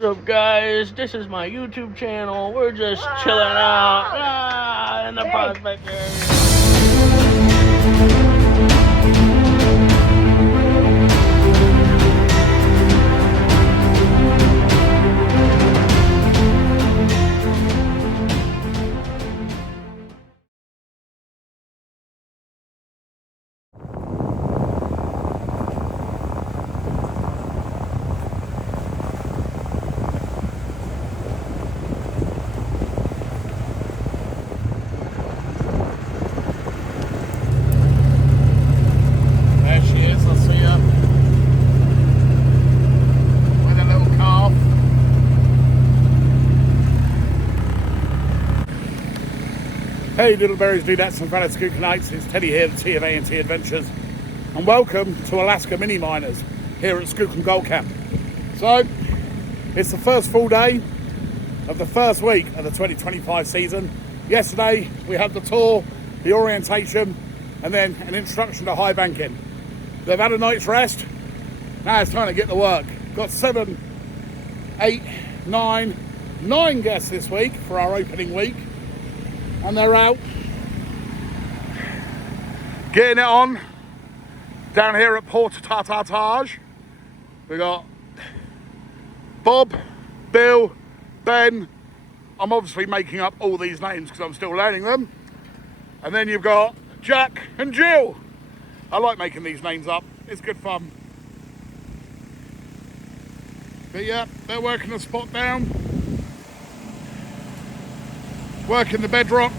What's up, guys? This is my YouTube channel. We're just chilling out in the Prospectors. Hey little berries, dudettes and fellow Skookunites, it's Teddy here, the T of A&T Adventures, and welcome to Alaska Mini Miners here at Skookum Gold Camp. So, it's the first full day of the first week of the 2025 season. Yesterday we had the tour, the orientation, and then an introduction to high banking. They've had a night's rest, now it's time to get to work. Got 7, 8, 9 guests this week for our opening week. And they're out getting it on down here at Port Tartartage. We got Bob, Bill, Ben. I'm obviously making up all these names because I'm still learning them. And then you've got Jack and Jill. I like making these names up, it's good fun. But yeah, they're working the spot down. Working the bedrock.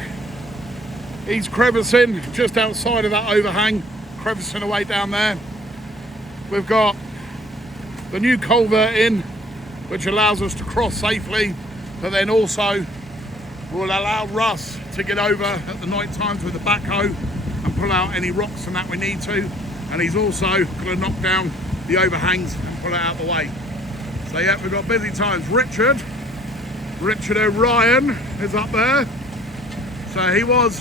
He's crevicing just outside of that overhang, crevicing away down there. We've got the new culvert in, which allows us to cross safely, but then also will allow Russ to get over at the night times with the backhoe and pull out any rocks and that we need to. And he's also going to knock down the overhangs and pull it out of the way. So yeah, we've got busy times. Richard O'Ryan is up there. So he was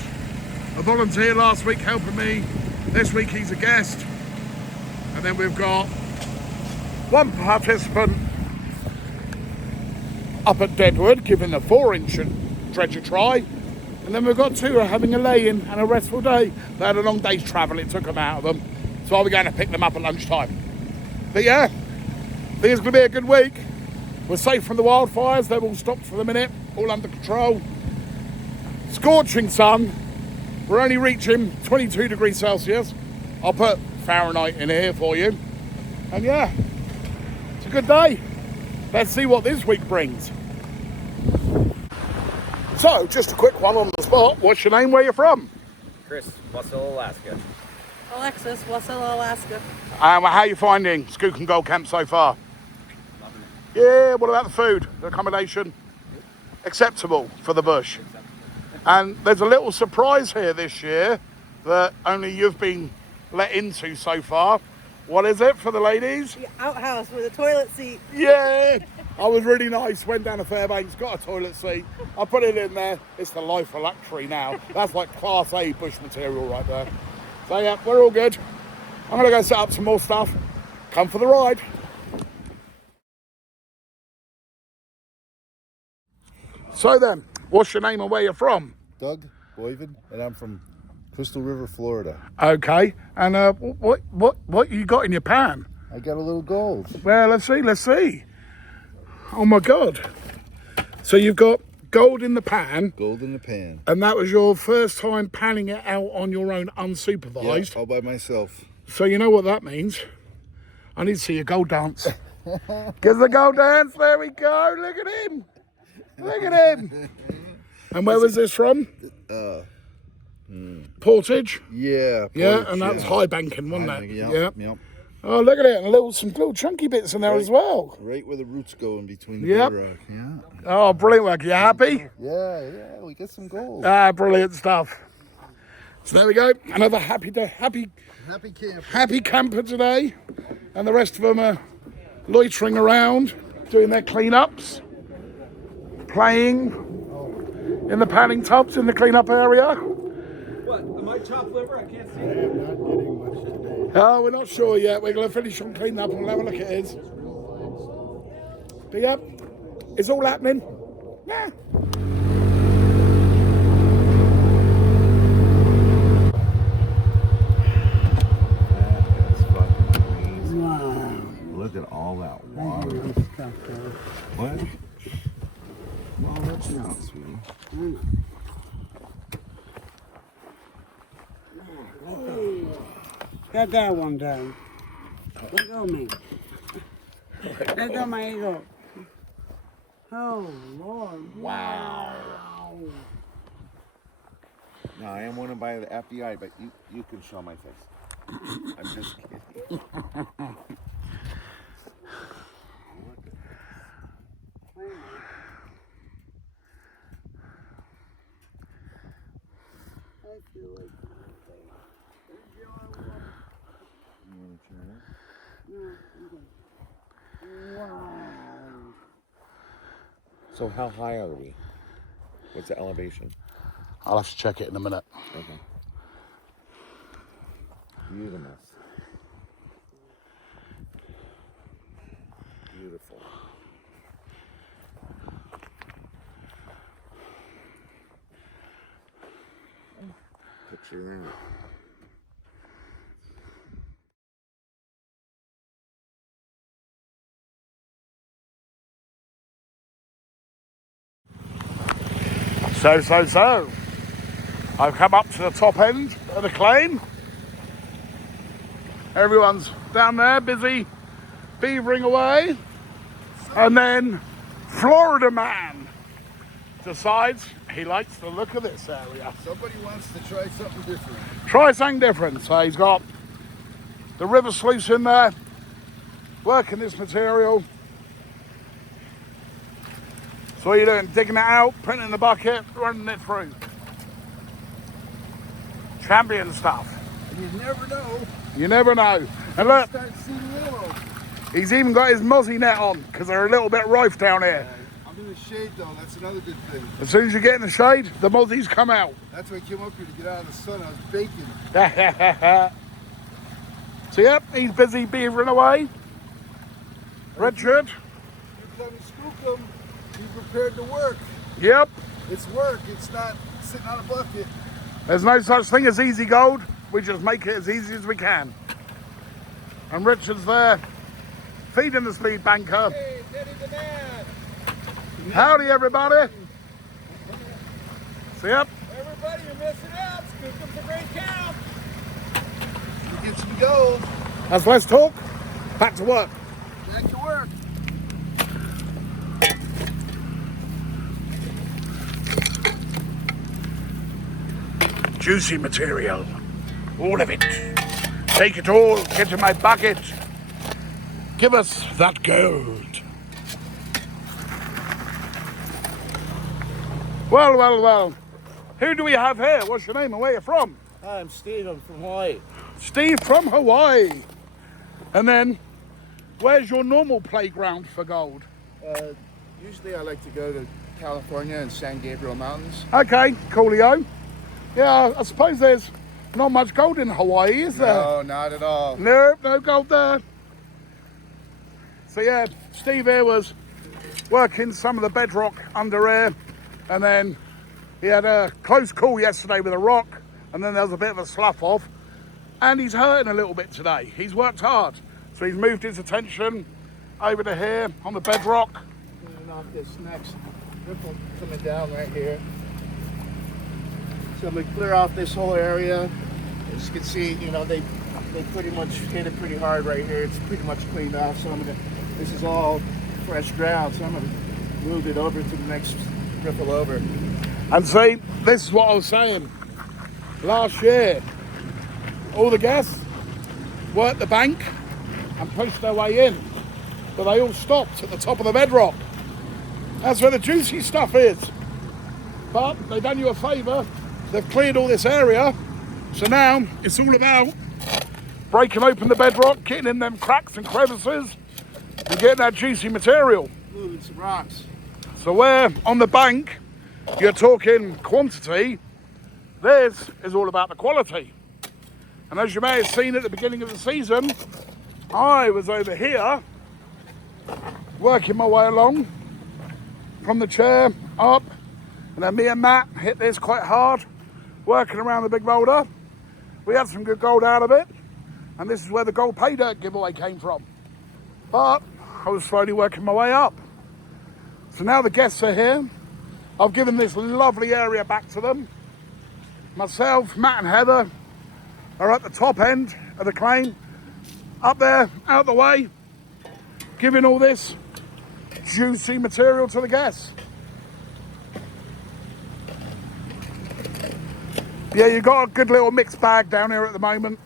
a volunteer last week helping me. This week he's a guest. And then we've got one participant up at Deadwood giving the 4-inch dredge a try. And then we've got 2 having a lay-in and a restful day. They had a long day's travel, it took them out of them. So I'll be going to pick them up at lunchtime. But yeah, I think it's going to be a good week. We're safe from the wildfires, they've all stopped for the minute, all under control. Scorching sun, we're only reaching 22 degrees Celsius. I'll put Fahrenheit in here for you. And yeah, it's a good day. Let's see what this week brings. So, just a quick one on the spot. What's your name, where you from? Chris, Wasilla, Alaska. Alexis, Wasilla, Alaska. How are you finding Skookum Gold Camp so far? Yeah, what about the food, the accommodation? Acceptable for the bush. And there's a little surprise here this year that only you've been let into so far. What is it for the ladies? The outhouse with a toilet seat. Yeah, I was really nice, went down to Fairbanks, got a toilet seat. I put it in there. It's the life of luxury now. That's like class A bush material right there. So yeah, we're all good. I'm gonna go set up some more stuff. Come for the ride. So then, what's your name and where you're from? Doug Boyven, and I'm from Crystal River, Florida. Okay, and what you got in your pan? I got a little gold. Well, let's see. Oh my God. So you've got gold in the pan. Gold in the pan. And that was your first time panning it out on your own unsupervised? Yeah, all by myself. So you know what that means. I need to see your gold dance. Give the gold dance, there we go, look at him. Look at him. And where was this from? Portage? Yeah. Portage, yeah, and that was high banking, wasn't it? Yep. Oh, look at it. And some little chunky bits in there as well. Right where the roots go in between the bedrock. Yeah. Oh, brilliant work. You happy? Yeah, we get some gold. Ah, brilliant stuff. So there we go. Another happy camper today. And the rest of them are loitering around, doing their cleanups. Playing in the panning tubs in the cleanup area. What? Am I chopped liver? I can't see. I am not getting much today. Oh, we're not sure yet. We're going to finish on cleaning up and we'll have a look at his. But yeah, It's all happening. Yeah. That's fucking amazing. Wow. Look at all that water. What? Well, that's not sweetie. Got that one down. Let go of me. Let go of my ego. Oh, Lord. Wow. No, I am wanted by the FBI, but you can show my face. I'm just kidding. So how high are we? What's the elevation? I'll have to check it in a minute. Okay. Beautiful. Beautiful. Picture that. So. I've come up to the top end of the claim. Everyone's down there busy beavering away. And then Florida man decides he likes the look of this area. Somebody wants to try something different. Try something different. So he's got the river sluice in there, working this material. So what are you doing? Digging it out, putting it in the bucket, running it through. Champion stuff. You never know. You never know. And look, Start seeing yellow. he's even got his mozzie net on because they're a little bit rife down here. I'm in the shade though. That's another good thing. As soon as you get in the shade, the mozzies come out. That's why I came up here to get out of the sun. I was baking. So yep, he's busy beavering away. Richard. Every time you scoop them, be prepared to work. Yep. It's work. It's not sitting on a bucket. There's no such thing as easy gold. We just make it as easy as we can. And Richard's there, feeding the speed banker. Hey, Teddy the man. Howdy, everybody. So yep, Everybody, you're missing out. Skookum's a great camp. We get some gold. that's less talk. Back to work. Back to work. Juicy material, all of it. Take it all, get in my bucket. Give us that gold. Well. Who do we have here? What's your name and where you from? I'm Steve. I'm from Hawaii. Steve from Hawaii. And then, where's your normal playground for gold? Usually I like to go to California and San Gabriel Mountains. Okay, coolio. Yeah, I suppose there's not much gold in Hawaii, is there? No, not at all. Nope, no gold there. So yeah, Steve here was working some of the bedrock under here, and then he had a close call yesterday with a rock, and then there was a bit of a slough off, and he's hurting a little bit today. He's worked hard, so he's moved his attention over to here on the bedrock. And off this next ripple coming down right here. So I'm gonna clear off this whole area. As you can see, you know, they pretty much hit it pretty hard right here. It's pretty much cleaned off. So this is all fresh ground. So I'm gonna move it over to the next ripple over. And see, this is what I was saying. Last year, all the guests worked the bank and pushed their way in, but they all stopped at the top of the bedrock. That's where the juicy stuff is. But they've done you a favour. They've cleared all this area, so now it's all about breaking open the bedrock, getting in them cracks and crevices, and getting that juicy material. Moving some rocks. So where on the bank you're talking quantity, this is all about the quality. And as you may have seen at the beginning of the season, I was over here working my way along from the chair up, and then me and Matt hit this quite hard, working around the big boulder. We had some good gold out of it, and this is where the gold pay dirt giveaway came from. But I was slowly working my way up. So now the guests are here. I've given this lovely area back to them. Myself, Matt and Heather are at the top end of the claim, up there, out the way, giving all this juicy material to the guests. Yeah, you've got a good little mixed bag down here at the moment,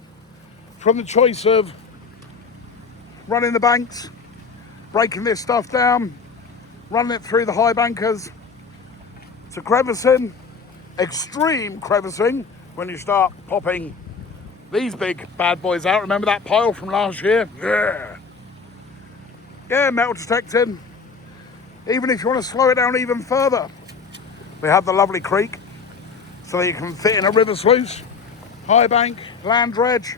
from the choice of running the banks, breaking this stuff down, running it through the high bankers, to crevicing, extreme crevicing when you start popping these big bad boys out. Remember that pile from last year? Yeah, metal detecting. Even if you want to slow it down even further, we have the lovely creek so that you can fit in a river sluice, high bank, land dredge,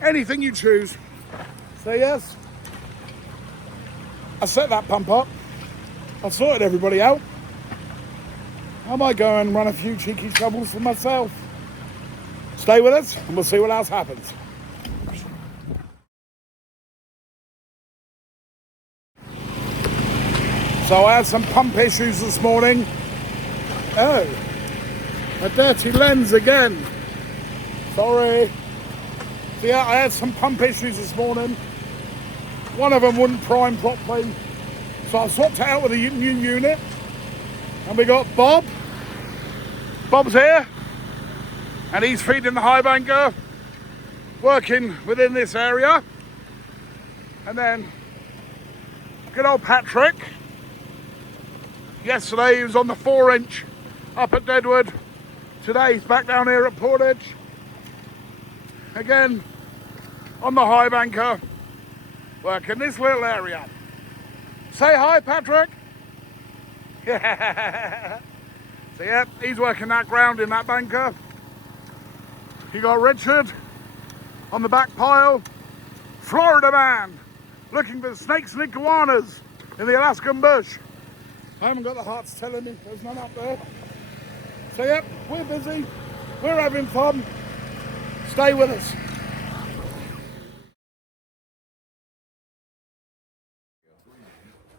anything you choose. So yes, I set that pump up. I sorted everybody out. I might go and run a few cheeky shovels for myself. Stay with us and we'll see what else happens. So I had some pump issues this morning. Oh, a dirty lens again. Sorry. So yeah, I had some pump issues this morning. One of them wouldn't prime properly. So I swapped it out with a new unit. And we got Bob. Bob's here. And he's feeding the high banker, working within this area. And then good old Patrick. Yesterday he was on the 4-inch up at Deadwood. Today he's back down here at Portage. Again, on the high banker, working this little area. Say hi, Patrick. Yeah. So yeah, he's working that ground in that banker. You got Richard on the back pile. Florida man, looking for snakes and iguanas in the Alaskan bush. I haven't got the hearts telling me there's none up there. So yep, we're busy, we're having fun. Stay with us.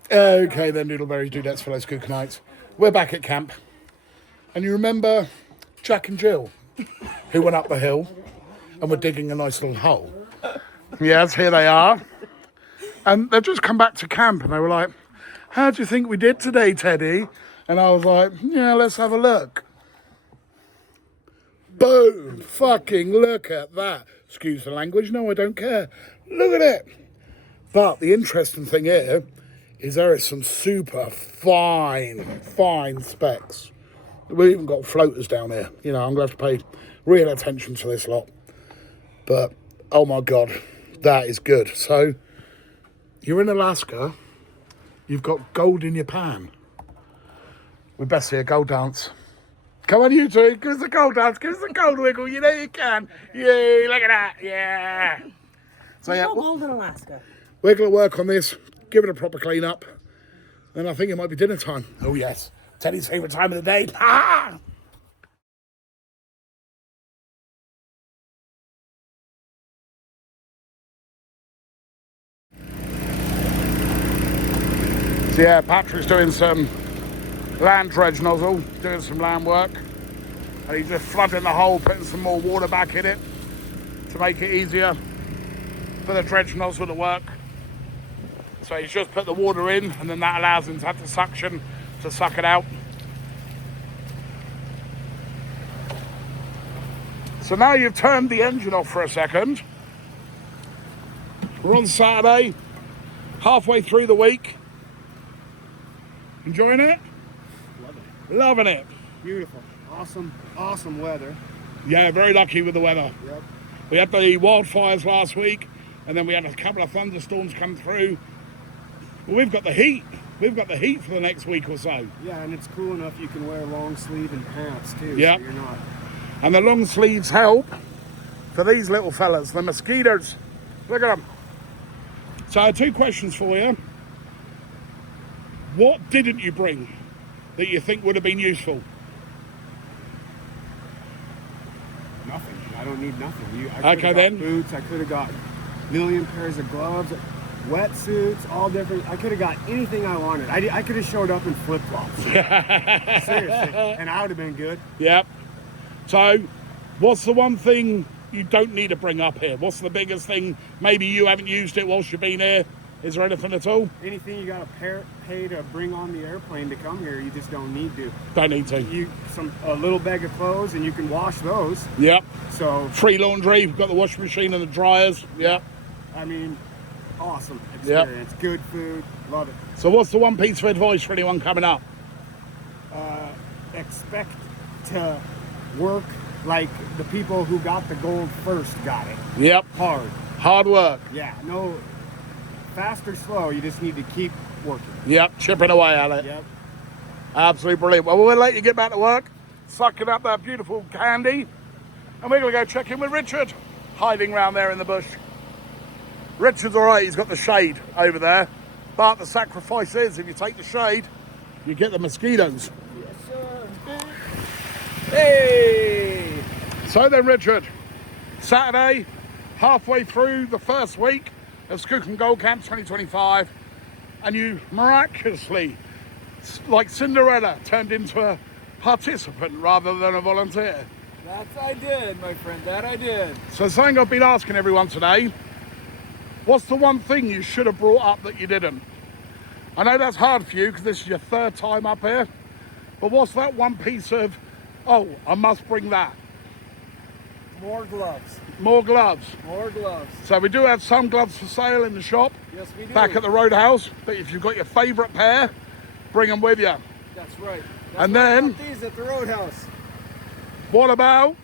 Okay then, Noodleberries, Dudettes, fellow Skookanites. We're back at camp. And you remember Jack and Jill, who went up the hill and were digging a nice little hole? Yes, here they are. And they've just come back to camp and they were like, how do you think we did today, Teddy? And I was like, yeah, let's have a look. Boom! Fucking look at that. Excuse the language, no, I don't care. Look at it. But the interesting thing here is there is some super fine specs. We've even got floaters down here. You know, I'm going to have to pay real attention to this lot. But, oh my God, that is good. So, you're in Alaska. You've got gold in your pan. We best see a gold dance. Come on, you two. Give us a gold dance. Give us a gold wiggle. You know you can. Yay, look at that. Yeah. So, yeah. No gold in Alaska. We're going to work on this. Give it a proper clean up. And I think it might be dinner time. Oh, yes. Teddy's favourite time of the day. Ah! So yeah, Patrick's doing some land dredge nozzle, doing some land work. And he's just flooding the hole, putting some more water back in it to make it easier for the dredge nozzle to work. So he's just put the water in and then that allows him to have the suction to suck it out. So now you've turned the engine off for a second. We're on Saturday, halfway through the week. Enjoying it? Loving it. Beautiful. Awesome weather. Yeah, very lucky with the weather. Yep. We had the wildfires last week and then we had a couple of thunderstorms come through. Well, we've got the heat. We've got the heat for the next week or so. Yeah, and it's cool enough you can wear long sleeve and pants too. Yep. So you're not. And the long sleeves help for these little fellas, the mosquitoes. Look at them. So I have two questions for you. What didn't you bring that you think would have been useful? Nothing. I don't need nothing. I Okay, could've got then. Boots. I could have got a million pairs of gloves, wetsuits, all different. I could have got anything I wanted. I could have showed up in flip flops. Seriously, and I would have been good. Yep. So, what's the one thing you don't need to bring up here? What's the biggest thing? Maybe you haven't used it whilst you've been here. Is there anything at all? Anything you got to pay to bring on the airplane to come here, you just don't need to. Don't need to. A little bag of clothes, and you can wash those. Yep. So Free laundry. We've got the washing machine and the dryers. Yep. I mean, awesome experience. Good food, love it. So what's the one piece of advice for anyone coming up? Expect to work like the people who got the gold first got it. Yep. Hard work. Yeah, no fast or slow, you just need to keep working. Yep, chipping away at it. Yep. Absolutely brilliant. Well, we'll let you get back to work, sucking up that beautiful candy, and we're going to go check in with Richard, hiding around there in the bush. Richard's all right, he's got the shade over there, but the sacrifice is, if you take the shade, you get the mosquitoes. Yes, sir. Hey! So then, Richard, Saturday, halfway through the first week of Skookum Gold Camp 2025, and you miraculously, like Cinderella, turned into a participant rather than a volunteer. That I did, my friend. That I did. So something I've been asking everyone today, what's the one thing you should have brought up that you didn't? I know that's hard for you because this is your third time up here, but what's that one piece of, oh, I must bring that? More gloves. More gloves. More gloves. So we do have some gloves for sale in the shop, Yes, we do. back at the Roadhouse, but if you've got your favourite pair, bring them with you. That's right. And why I then- got these at the Roadhouse. What about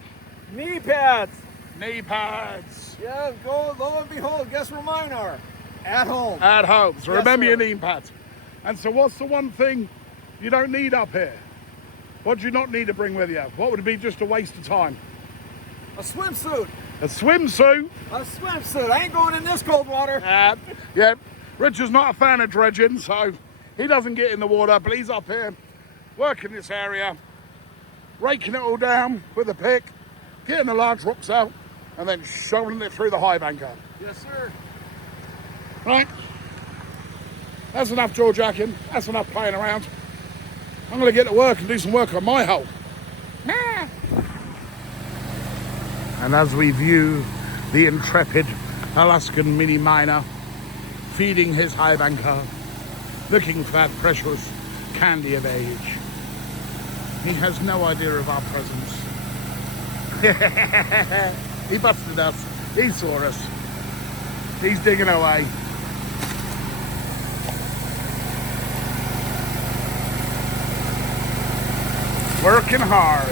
Knee pads. knee pads? Yeah, go lo and behold, guess where mine are? At home. At home. So Yes, remember sir. your knee pads. And so what's the one thing you don't need up here? What do you not need to bring with you? What would be just a waste of time? A swimsuit. A swimsuit. A swimsuit. I ain't going in this cold water. Yeah, Richard's not a fan of dredging, so he doesn't get in the water, but he's up here working this area, raking it all down with a pick, getting the large rocks out, and then shoveling it through the high banker. Yes, sir. Right? That's enough jaw-jacking. That's enough playing around. I'm going to get to work and do some work on my hull. And as we view the intrepid Alaskan mini miner feeding his high banker, looking for that precious candy of age, he has no idea of our presence. He busted us. He saw us. He's digging away. Working hard.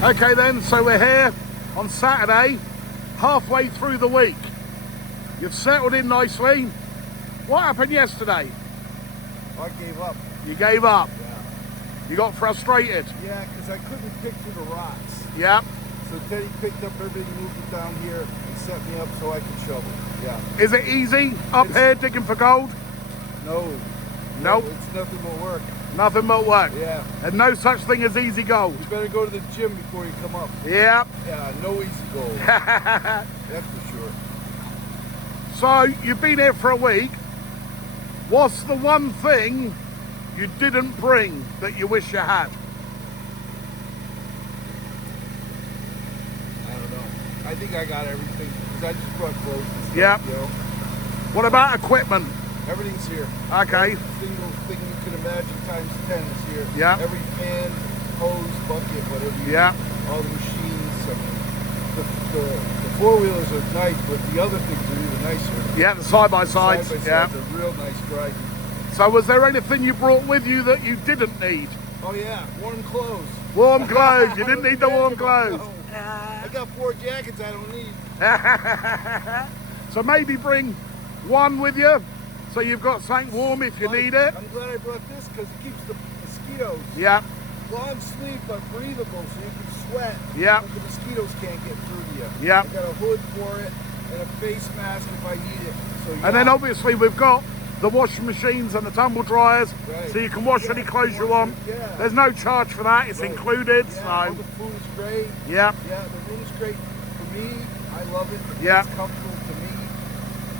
Okay then, so we're here on Saturday, halfway through the week. You've settled in nicely. What happened yesterday? I gave up. You gave up. Yeah. You got frustrated. Yeah, because I couldn't pick through the rocks. Yep. So Teddy picked up everything, moved it down here, and set me up so I could shovel. Yeah. Is it easy up here digging for gold? No. Nope. It's nothing but work. Nothing but work. Yeah. And no such thing as easy gold. You better go to the gym before you come up. Yep. Yeah, no easy gold. That's for sure. So you've been here for a week. What's the one thing you didn't bring that you wish you had? I don't know. I think I got everything because I just brought clothes and stuff. Yep. You know? What about equipment? Everything's here. Okay. Every single thing you can imagine times 10 is here. Yeah. Every pan, hose, bucket, whatever you Yeah. need. All the machines. I mean, the four-wheelers are nice, but the other things are even nicer. Yeah, the side-by-sides. Side-by-sides Yeah. are real nice driving. So was there anything you brought with you that you didn't need? Oh yeah, warm clothes. Warm clothes. You didn't need the warm clothes. No. I got 4 jackets I don't need. So maybe bring one with you, so you've got something warm if you need it. I'm glad I brought this because it keeps the mosquitoes. Yeah, Long sleeve but breathable so you can sweat. Yeah. But the mosquitoes can't get through to you. Yeah. I got a hood for it. and a face mask if I need it. So, And then obviously we've got the washing machines and the tumble dryers, Right. so you can wash any clothes you want. Yeah. There's no charge for that, it's Right. included. All So the food is great. yeah, Yeah, the room's great for me. I love it. Yeah. It's comfortable to me.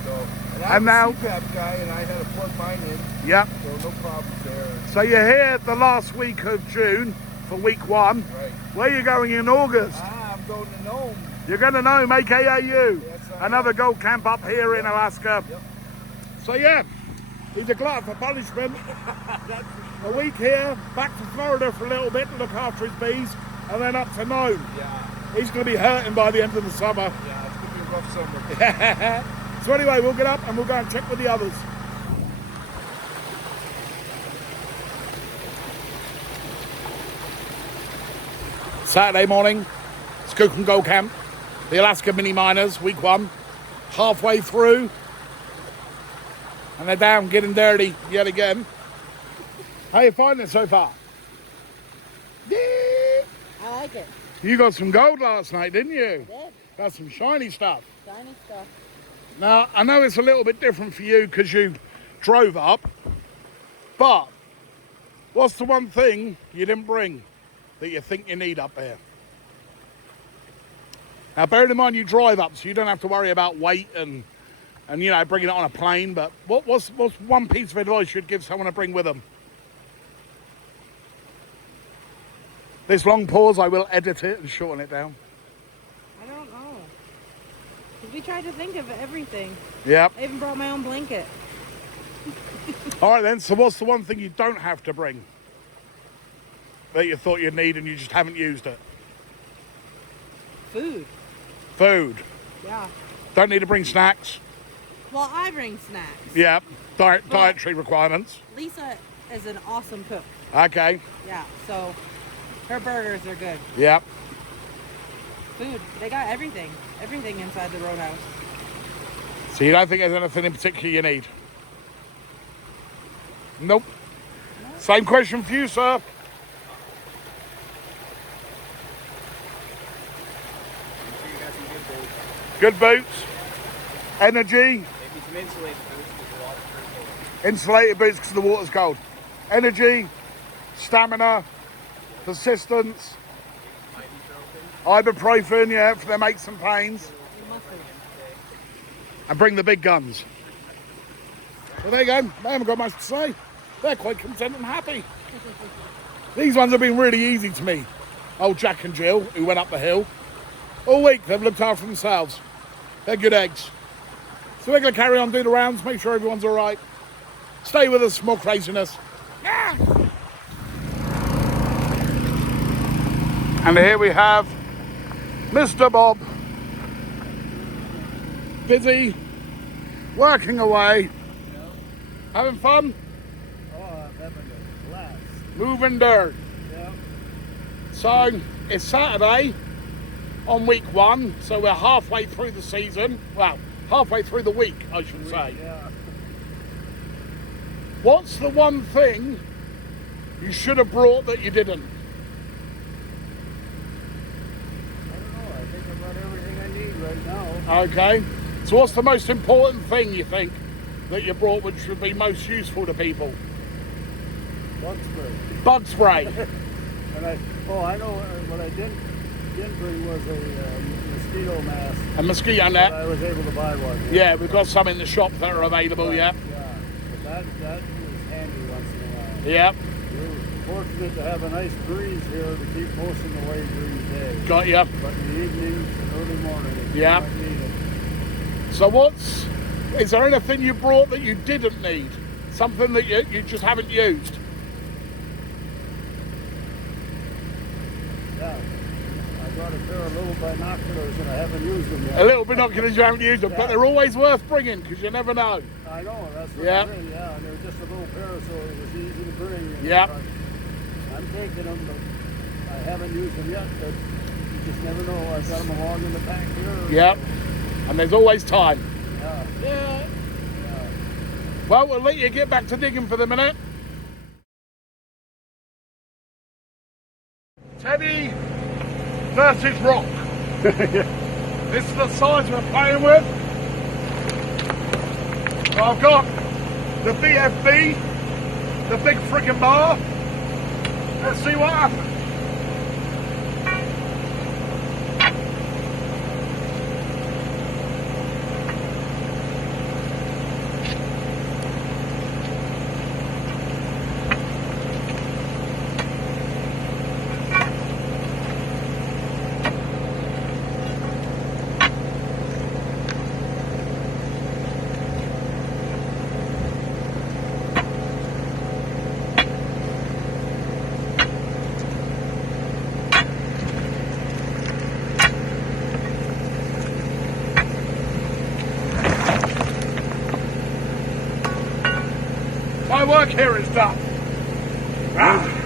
So, and And I'm now- a CPAP guy, and I had to plug mine in, yeah. so no problems there. So you're here the last week of June for week 1. Right. Where are you going in August? I'm going to Nome. You're going to Nome, AKAU. Yes, I Another am. gold camp up here in Alaska. Yep. So yeah, he's a glutton for punishment. A week here, back to Florida for a little bit to look after his bees, and then up to Nome. Yeah. He's going to be hurting by the end of the summer. Yeah, it's going to be a rough summer. So anyway, we'll get up and we'll go and check with the others. Saturday morning, Skookum Gold Camp, the Alaska Mini Miners, week 1, halfway through, and they're down getting dirty yet again. How you finding it so far? Yeah. I like it. You got some gold last night, didn't you? Did. Got some shiny stuff. Shiny stuff. Now, I know it's a little bit different for you because you drove up, but what's the one thing you didn't bring that you think you need up there? Now, bearing in mind you drive up, so you don't have to worry about weight and you know, bringing it on a plane, but what's one piece of advice you'd give someone to bring with them? This long pause, I will edit it and shorten it down. I don't know. 'Cause we tried to think of everything. Yep. I even brought my own blanket. All right then, so what's the one thing you don't have to bring that you thought you'd need and you just haven't used it? Food. Food. Yeah. Don't need to bring snacks. Well, I bring snacks. Yeah. Dietary requirements. Lisa is an awesome cook. Okay. Yeah, so her burgers are good. Yep. Food. They got everything. Everything inside the Roadhouse. So you don't think there's anything in particular you need? Nope. Same question for you, sir. Good boots. Energy. Maybe some insulated boots because the water's pretty cold. Insulated boots because the water's cold. Energy. Stamina. Persistence. Ibuprofen, yeah, for their aches and pains. And bring the big guns. So there you go. They haven't got much to say. They're quite content and happy. These ones have been really easy to me. Old Jack and Jill, who went up the hill. All week they've looked after themselves. They're good eggs. So we're going to carry on, do the rounds, make sure everyone's all right. Stay with us, more craziness. Yeah. And here we have Mr. Bob. Busy, working away, having fun, Oh, I'm having a blast. moving dirt. Yeah. So it's Saturday on week 1, so we're halfway through the season. Well, halfway through the week, I should say. Yeah. What's the one thing you should have brought that you didn't? I don't know. I think I've got everything I need right now. Okay. So what's the most important thing you think that you brought which would be most useful to people? Bug spray. Bug spray. And I know what I didn't bring was a mosquito mask. A mosquito But net. I was able to buy one. Yeah, we've got some in the shop that are available, yeah. Yeah. But that is handy once in a while. Yep. We're fortunate to have a nice breeze here to keep most of the way during the day. Got you. But in the evenings and early morning, Yeah. you might need it. So is there anything you brought that you didn't need? Something that you just haven't used? Yeah. I got a pair of little binoculars and I haven't used them yet. A little binoculars you haven't used them, but they're always worth bringing because you never know. I know, that's what Yeah. I'm saying, yeah. And they're just a little pair, so it was easy to bring. And Yeah. I'm taking them, but I haven't used them yet. But you just never know. I've got them along in the back here. Yep. And there's always time. Yeah. Yeah. Yeah. Well, we'll let you get back to digging for the minute. Teddy versus Rock. This is the size we're playing with. So I've got the BFB, the big freaking bar. Let's see what happens. My work here is done. Ah.